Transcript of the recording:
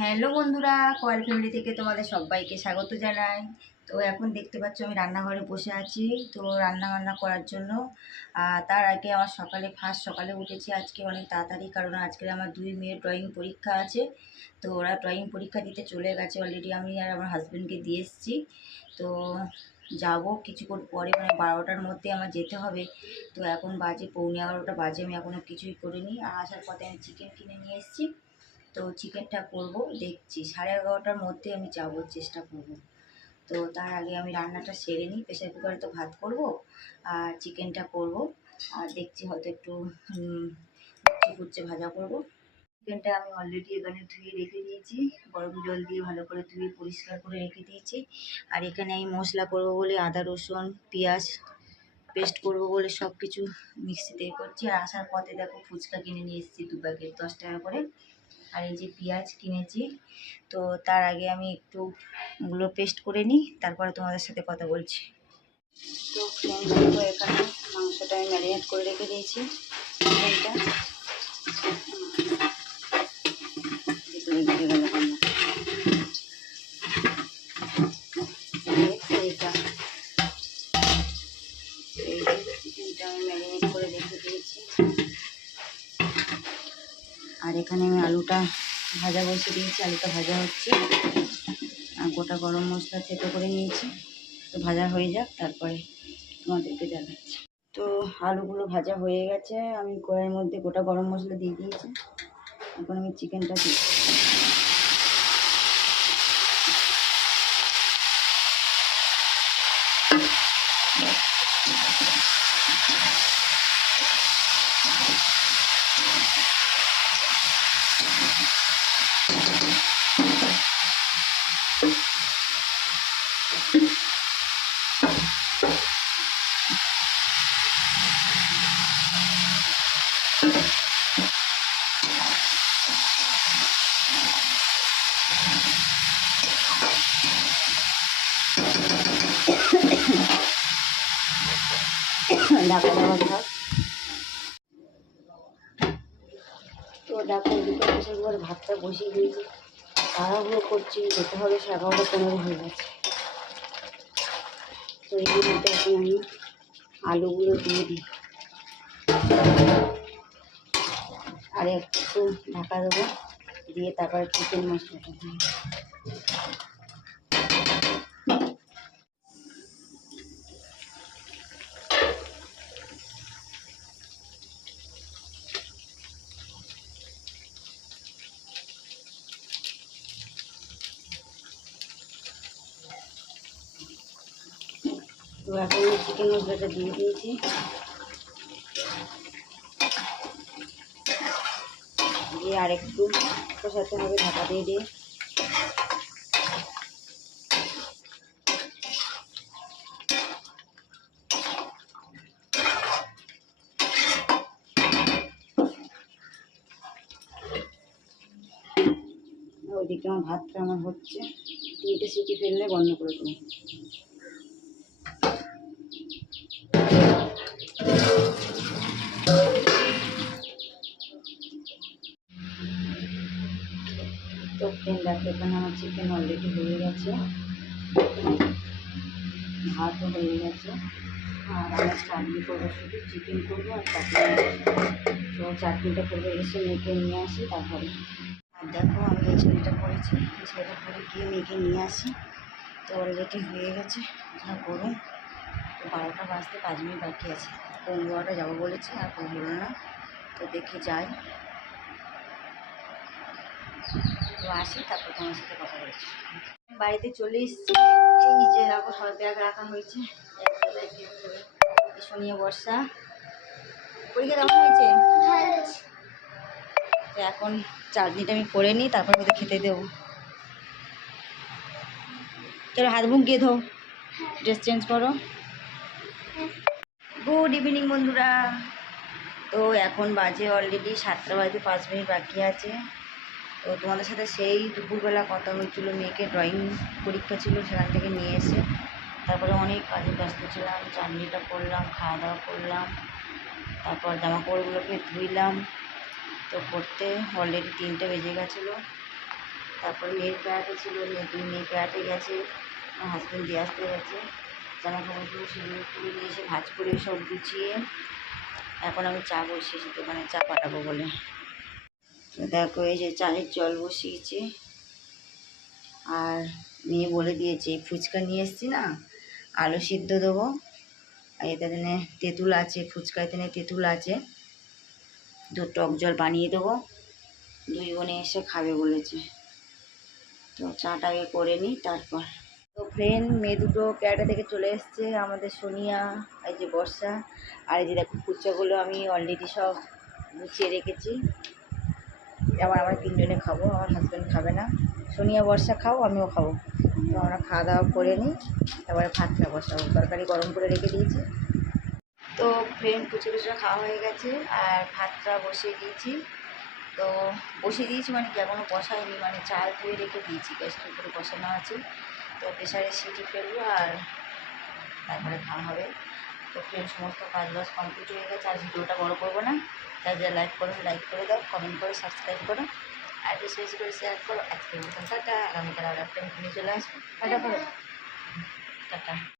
Hello বন্ধুরা, coil family থেকে তোমাদের সবাইকে স্বাগত জানাই। তো এখন দেখতে পাচ্ছ আমি রান্নাঘরে বসে আছি। তো রান্না বান্না করার জন্য তার আগে আমার সকালে ফার্স্ট সকালে উঠেছি আজকে অনেক তাড়াতাড়ি, কারণ আজকে আমার দুই মেয়ের ড্রয়িং পরীক্ষা আছে। তো ওরা ড্রয়িং পরীক্ষা দিতে চলে গেছে অলরেডি আমি আর আমার হাজব্যান্ডকে দিয়ে এসেছি। তো যাব কিছুক্ষণ পরে মানে বারোটার মধ্যে আমার যেতে হবে। তো এখন বাজে, পৌনে এগারোটা বাজে, আমি এখনও কিছুই করিনি। আর আসার পথে আমি চিকেন কিনে নিয়ে এসেছি। তো চিকেনটা করব, দেখছি। সাড়ে এগারোটার মধ্যে আমি যাব, চেষ্টা করব। তো তার আগে আমি রান্নাটা সেরে নিই প্রেশার কুকারে তো ভাত করব আর চিকেনটা করব। আর দেখছি হয়তো একটু উচ্ছে ভাজা করব। চিকেনটা আমি অলরেডি এখানে ধুয়ে রেখে দিয়েছি। গরম জল দিয়ে ভালো করে ধুয়ে পরিষ্কার করে রেখে দিয়েছি। আর এখানে আমি মশলা করব বলে আদা, রসুন, পেঁয়াজ পেস্ট করব বলে সব কিছু মিক্সিতে করছি। আর আসার পথে দেখো ফুচকা কিনে নিয়ে এসেছি দু প্যাকেট দশ টাকা করে। আর এই যে পেঁয়াজ কিনেছি, তো তার আগে আমি একটু ওগুলো পেস্ট করে নিই, তারপরে তোমাদের সাথে কথা বলছি। তো ফ্রেন্ড দেখো এখানে মাংসটা আমি ম্যারিনেট করে রেখে দিয়েছি গেল। এই এইটা আমি ম্যারিনেট করে রেখে দিয়েছি। আর এখানে আমি আলুটা ভাজা বসে দিয়েছি, আলুটা ভাজা হচ্ছে। আর গোটা গরম মশলা থেতো করে নিয়েছি। তো ভাজা হয়ে যাক, তারপরে তোমাদেরকে দেখাচ্ছি। তো আলুগুলো ভাজা হয়ে গেছে। আমি কড়াইয়ের মধ্যে গোটা গরম মশলা দিয়ে দিয়েছি। এখন আমি চিকেনটা দিই ঢাকা দেওয়া থাক তো ঢাকা দুটো ভাতটা বসিয়ে দিয়েছি তাড়াহুড়ো করছি যেতে হবে সে এগারোটা পনেরো হয়ে গেছে তো আমি আলুগুলো দিয়ে দিই। আর একটু ঢাকা দেবো দিয়ে তারপরে চিকেন মশলাটা দিই এখন চিকেন মশলাটা দিয়ে দিয়েছি। দিয়ে আর একটু কষাতে হবে, ঢাকা দিয়ে দিয়ে। ওইদিকে আমার ভাতটা আমার হচ্ছে। তিনটে সিটি ফেললে বন্ধ করে দেবো। ফ্রেন্ড দেখো, এখানে আমার চিকেন অলরেডি হয়ে গেছে। ভাতও হয়ে গেছে। আর আমরা চাটনি করব, শুধু চিকেন করব আর চাটনি তো চাটনিটা করব এসে মেখে নিয়ে আসি, তারপরে। আর দেখো, আমি এই ছেলেটা করেছি। ছেলেটা করে গিয়ে মেখে নিয়ে আসি। তো অলরেডি হয়ে গেছে। যা করুন তো বারোটা বাজতে পাঁচ মিনিট বাকি আছে। পনেরো বারোটা যাব বলেছি, আর পনেরো না। তো দেখে যাই। তো আসি, তারপর তোমার সাথে কথা বলছি। বাড়িতে চলে এসেছি, এই যে রাখো সব ব্যাগ রাখা হয়েছে। শনিয়ে বর্ষা। পরীক্ষা কেমন হয়েছে? তো এখন চাটনিটা আমি করে নিই, তারপর ওদের খেতে দেবো। তোর হাত মুখ গিয়ে ধো ড্রেস চেঞ্জ করো। গুড ইভিনিং বন্ধুরা। তো এখন বাজে অলরেডি সাতটা বাজে পাঁচ মিনিট বাকি আছে। তো তোমাদের সাথে সেই দুপুরবেলা কথা হয়েছিল, মেয়েকে ড্রয়িং পরীক্ষা ছিল সেখান থেকে নিয়ে এসে। তারপরে অনেক কাজে ব্যস্ত ছিলাম, চাটনিটা করলাম খাওয়া দাওয়া করলাম, তারপর জামা কাপড়গুলোকে ধুইলাম। তো করতে অলরেডি তিনটে বেজে গেছিল। তারপর মেয়ের বেড়াতে ছিল, মেয়ে দুই মেয়ে বেড়াতে গেছে, আমার হাজব্যান্ড দিয়ে আসতে গেছে। জামা কাপড়গুলো সেগুলো তুলে নিয়ে এসে ভাজ করে সব গুছিয়ে এখন আমি চা বসিয়েছি, দোকানে চা পাঠাবো বলে। দেখো, এই যে চায়ের জল বসিয়েছি। আর মেয়ে বলে দিয়েছে ফুচকা নিয়ে এসছি না, আলু সিদ্ধ দেবো। আর এতে দিনে তেঁতুল আছে, ফুচকায় দিনে তেঁতুল আছে। দু টক জল বানিয়ে দেবো। দুই বোনে এসে খাবে বলেছে। তো চাটা আগে করে নিই, তারপর। তো ফ্রেন্ড মেয়ে দুটো প্যারাটা থেকে চলে এসছে, আমাদের সোনিয়া, এই যে বর্ষা। আর এই যে দেখো, ফুচকাগুলো আমি অলরেডি সব গুছিয়ে রেখেছি। আবার আমরা তিনজনে খাব, আমার হাজব্যান্ড খাবে না। সোনিয়া বর্ষা খাও, আমিও খাব। তো আমরা খাওয়া দাওয়া করে নিই, তারপরে ভাতটা বসাবো তরকারি গরম করে রেখে দিয়েছি। তো ফ্রেন্ড কুচি কুচুরা খাওয়া হয়ে গেছে, আর ভাতটা বসিয়ে দিয়েছি। তো বসিয়ে দিয়েছি মানে কি এখনও বসাইনি মানে চাল ধুয়ে রেখে দিয়েছি, গ্যাসের উপরে বসানো আছে। তো প্রেশারে সিটি ফেলব আর তারপরে খাওয়া হবে। তো ফ্রেন্ড সমস্ত কাজ বাজ কমপ্লিট হয়ে গেছে আর ভিডিওটা বড় করব না। তাই যে লাইক করো লাইক করে দাও কমেন্ট করো সাবস্ক্রাইব করো। আর বেশি বেশি করে শেয়ার করো। আজকের মতন টাটা। আগামীকাল আবার একটা নিয়ে চলে আসব। টাটা করো টাটা।